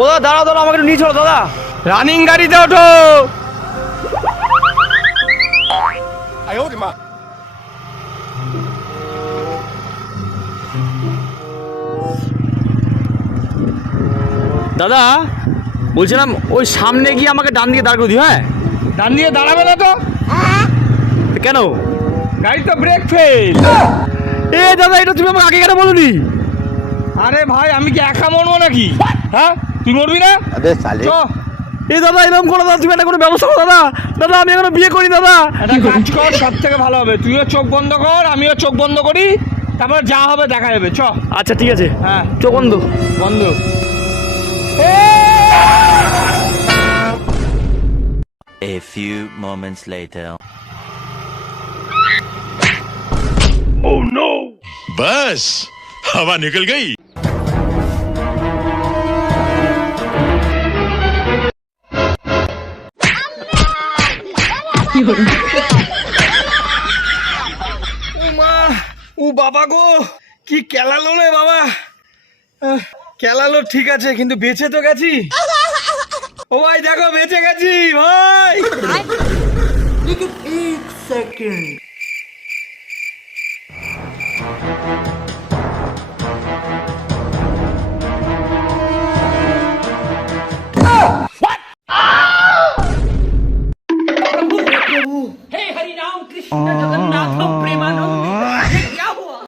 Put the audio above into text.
ও দাদা দাঁড়াও দাঁড়াও, আমাকে একটু নিয়ে চলো দাদা। রানিং গাড়িতে ওঠো। দাদা বলছিলাম ওই সামনে গিয়ে আমাকে ডান দিকে দাঁড় করে দিও। হ্যাঁ, ডান দিয়ে দাঁড়াবে না তো? কেন? গাড়ি তো ব্রেক ফেল। এ দাদা, এটা তুমি আমাকে আগে কেন বলোনি? আরে ভাই, আমি কি একা মরবো নাকি? হ্যাঁ, তুই মরবি না? চ। এ দাদা এরকম করো দাদা, তুমি একটা কোনো ব্যবস্থা করো দাদা। দাদা আমি এখনো বিয়ে করি দাদা। একটা কাজ কর, সব থেকে ভালো হবে তুইও চোখ বন্ধ কর, আমিও চোখ বন্ধ করি, তারপর যা হবে দেখা যাবে। চ। আচ্ছা ঠিক আছে, হ্যাঁ, চোখ বন্ধ। বন্ধ। A few moments later. Oh no! बस हवा निकल गई। ও বাবা গো, কি কেলালো রে বাবা। কেলালো ঠিক আছে, কিন্তু বেঁচে তো গেছি। ও ভাই দেখো, বেঁচে গেছি ভাই। लेकिन एक सेकंड